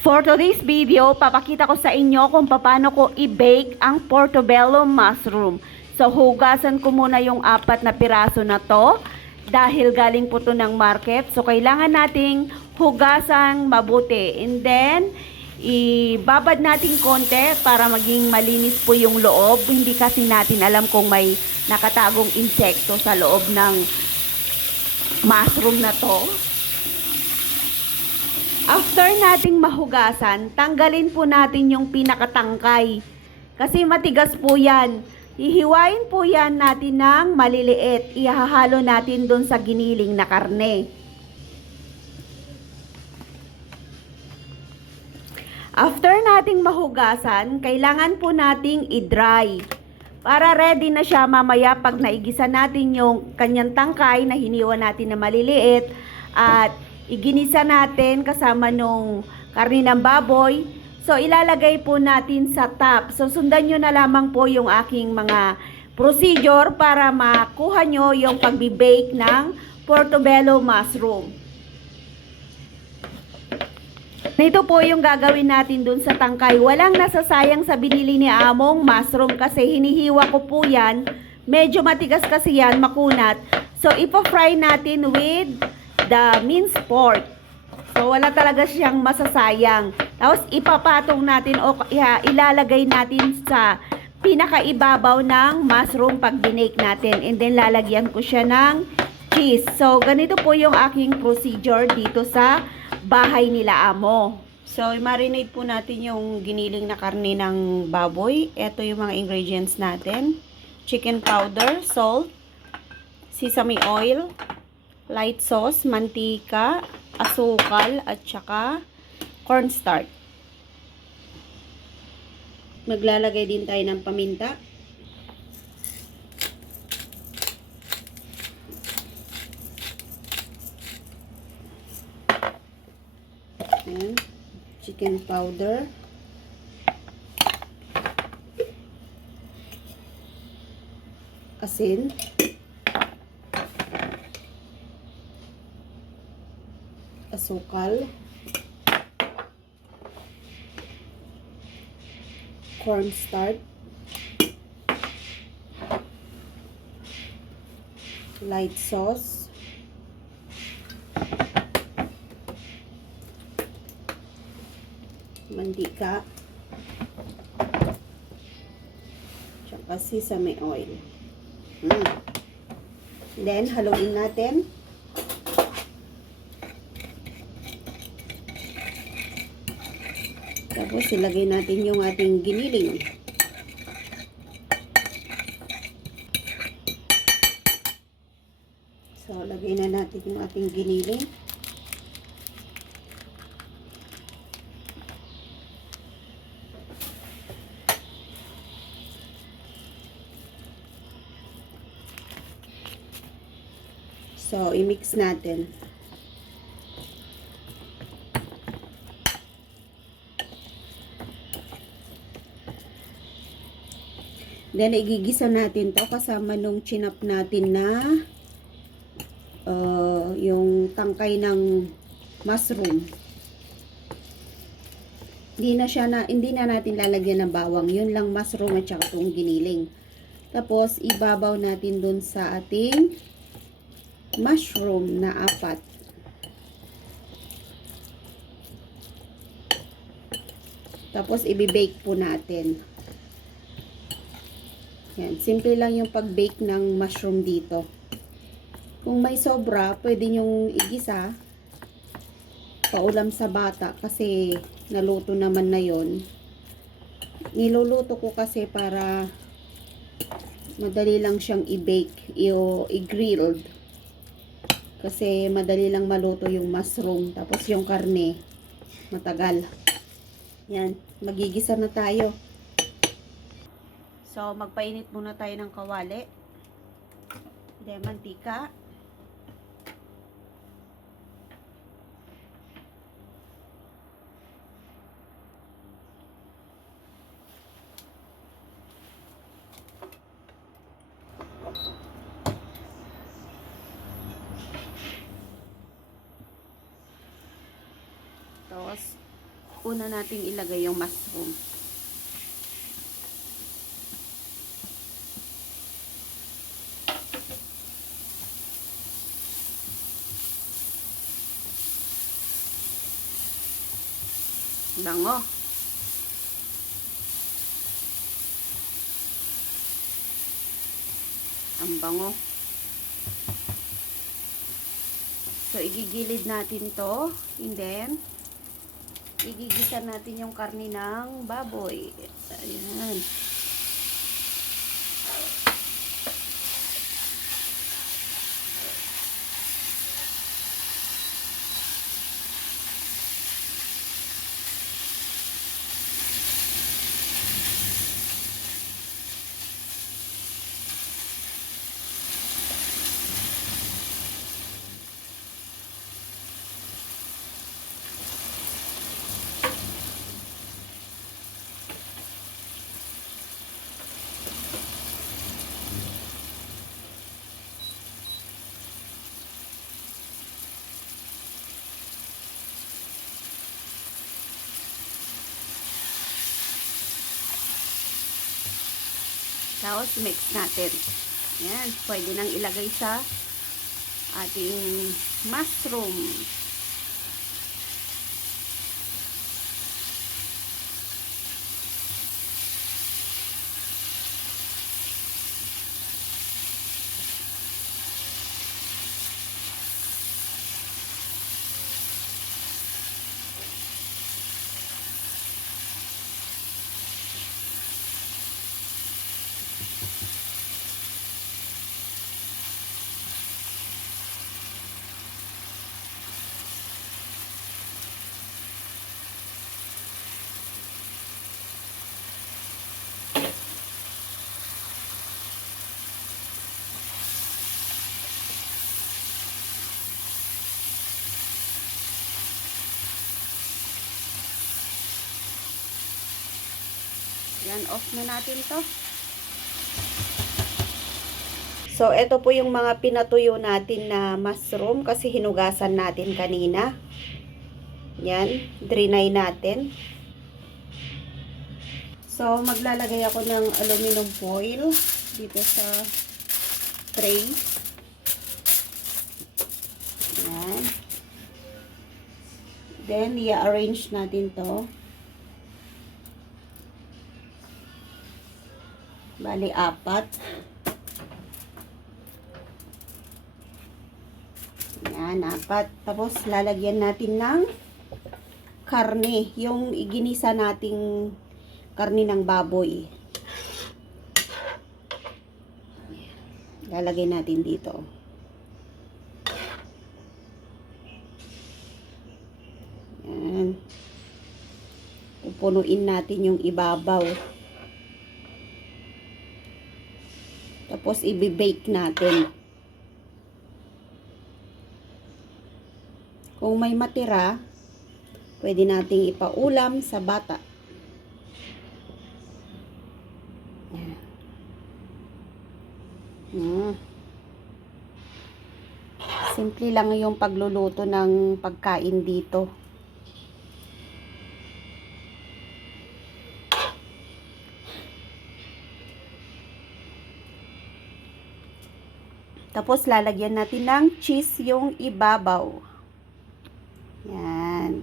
For today's video, papakita ko sa inyo kung paano ko i-bake ang portobello mushroom. So, hugasan ko muna yung 4 na piraso na to dahil galing po to ng market. So, kailangan nating hugasan mabuti. And then, ibabad natin konti para maging malinis po yung loob. Hindi kasi natin alam kung may nakatagong insekto sa loob ng mushroom na to. After nating mahugasan, tanggalin po natin yung pinakatangkay. Kasi matigas po yan. Hihiwain po yan natin ng maliliit. Ihahalo natin dun sa giniling na karne. After nating mahugasan, kailangan po nating i-dry. Para ready na siya mamaya pag naigisa natin yung kanyang tangkay na hiniwa natin na maliliit at iginisa natin kasama nung karne ng baboy. So, ilalagay po natin sa top. So, sundan nyo na lamang po yung aking mga procedure para makuha nyo yung pagbe-bake ng portobello mushroom. Ito po yung gagawin natin dun sa tangkay. Walang nasasayang sa binili ni Among mushroom kasi hinihiwa ko po yan. Medyo matigas kasi yan, makunat. So, ipa-fry natin with the minced pork. So, wala talaga siyang masasayang. Tapos, ipapatong natin o ilalagay natin sa pinakaibabaw ng mushroom pag binake natin. And then, lalagyan ko siya ng cheese. So, ganito po yung aking procedure dito sa bahay nila Amo. So, i-marinate po natin yung giniling na karne ng baboy. Ito yung mga ingredients natin. Chicken powder, salt, sesame oil, light sauce, mantika, asukal, at saka cornstarch. Maglalagay din tayo ng paminta. Ayan. Chicken powder. Asin. Asukal, cornstarch, light sauce, mantika, tsaka sesame oil. Then, haluin natin. Tapos, ilagay natin yung ating giniling. So, lagay na natin yung ating giniling. So, i-mix natin. Then, igigisa natin to kasama nung chinap natin na yung tangkay ng mushroom. Hindi na natin lalagyan ng bawang. Yun lang mushroom at saka itong giniling. Tapos, ibabaw natin dun sa ating mushroom na 4. Tapos, i-bake po natin. Yan, simple lang yung pag-bake ng mushroom dito. Kung may sobra, pwede nyong igisa. Paulam sa bata kasi naluto naman na yon. Niluluto ko kasi para madali lang siyang i-bake, i-grilled. Kasi madali lang maluto yung mushroom. Tapos yung karne, matagal. Yan, magigisa na tayo. So, magpainit muna tayo ng kawali. Then, mantika. Tapos, una nating ilagay yung mushroom. Bango. Ang bango. So, igigilid natin to. And then, igigisa natin yung karne ng baboy. Ayan. Tapos, mix natin. Yan. Pwede nang ilagay sa ating mushroom. Yan, off na natin to. So, ito po yung mga pinatuyo natin na mushroom kasi hinugasan natin kanina. Yan, drenay natin. So, maglalagay ako ng aluminum foil dito sa tray. Yan. Then, i-arrange natin to. Bali, 4. Yan, 4. Tapos, lalagyan natin ng karne. Yung iginisa nating karne ng baboy. Lalagay natin dito. Yan. Pupunuin natin yung ibabaw. Tapos, i-bake natin. Kung may matira, pwede nating ipaulam sa bata. Simple lang yung pagluluto ng pagkain dito. Tapos, lalagyan natin ng cheese yung ibabaw. Yan.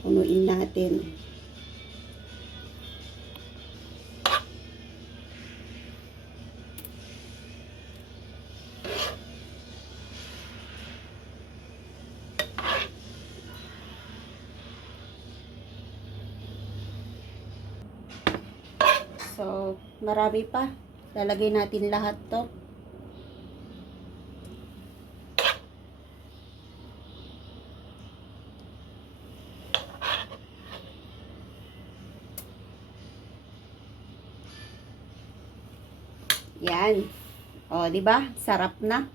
Punuin natin. So, marami pa. Lalagay natin lahat to. Yan. O, di ba? Sarap na.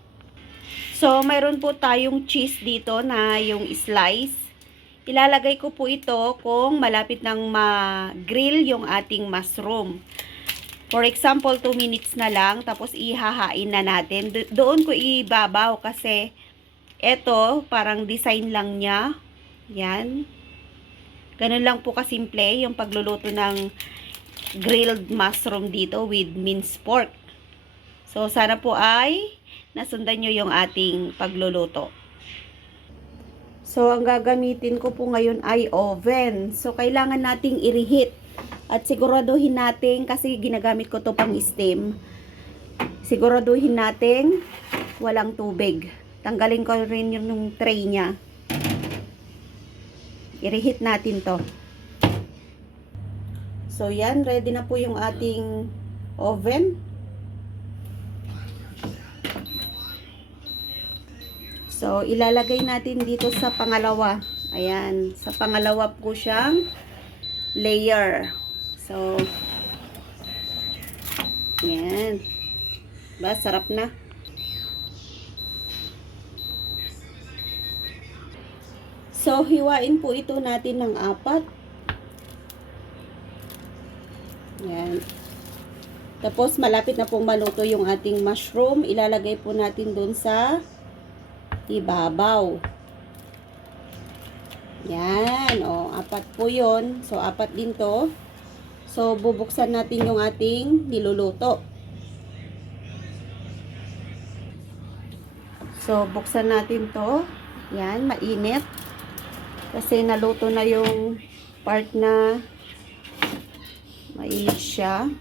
So, mayroon po tayong cheese dito na yung slice. Ilalagay ko po ito kung malapit nang ma-grill yung ating mushroom. For example, 2 minutes na lang, tapos ihahain na natin. Doon ko ibabaw kasi eto, parang design lang niya. Yan. Ganun lang po kasimple yung pagluluto ng grilled mushroom dito with minced pork. So, sana po ay nasundan nyo yung ating pagluluto. So, ang gagamitin ko po ngayon ay oven. So, kailangan nating i-reheat. At siguraduhin natin, kasi ginagamit ko to pang steam, siguraduhin natin walang tubig. Tanggalin ko rin yung tray niya. I-reheat natin to. So, yan. Ready na po yung ating oven. So, ilalagay natin dito sa pangalawa. Ayan. Sa pangalawa po siyang layer. So, yan. Ba, sarap na. So, hiwain po ito natin ng 4. Yan. Tapos, malapit na pong maluto yung ating mushroom. Ilalagay po natin dun sa ibabaw. Yan. O, 4 po yun. So, 4 din to. So, bubuksan natin yung ating niluluto. So, buksan natin to. Yan, mainit. Kasi naluto na yung part na mainit siya.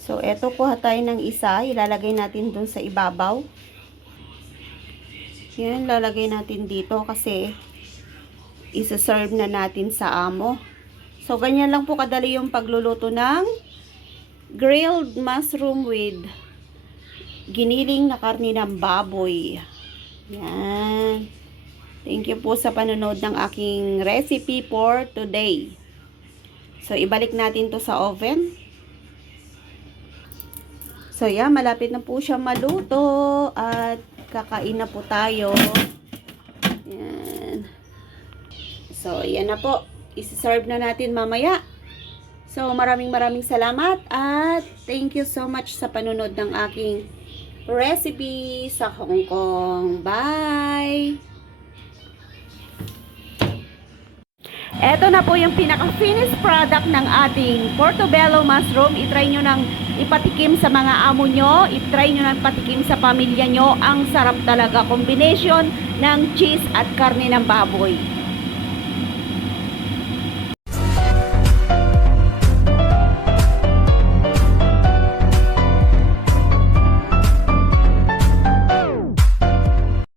So, eto kuha tayo ng isa. Ilalagay natin dun sa ibabaw. Yan, lalagay natin dito kasi isa-serve na natin sa amo. So, ganyan lang po kadali yung pagluluto ng grilled mushroom with giniling na karne ng baboy. Yan. Thank you po sa panonood ng aking recipe for today. So, ibalik natin to sa oven. So, yan. Malapit na po siya maluto at kakain na po tayo. Yan. So, yan na po. Isi-serve na natin mamaya. So, maraming salamat at thank you so much sa panonood ng aking recipe sa Hong Kong. Bye! Eto na po yung pinaka-finished product ng ating portobello mushroom. I-try nyo nang ipatikim sa mga amo nyo. I-try nyo nang patikim sa pamilya nyo. Ang sarap talaga. Combination ng cheese at karne ng baboy.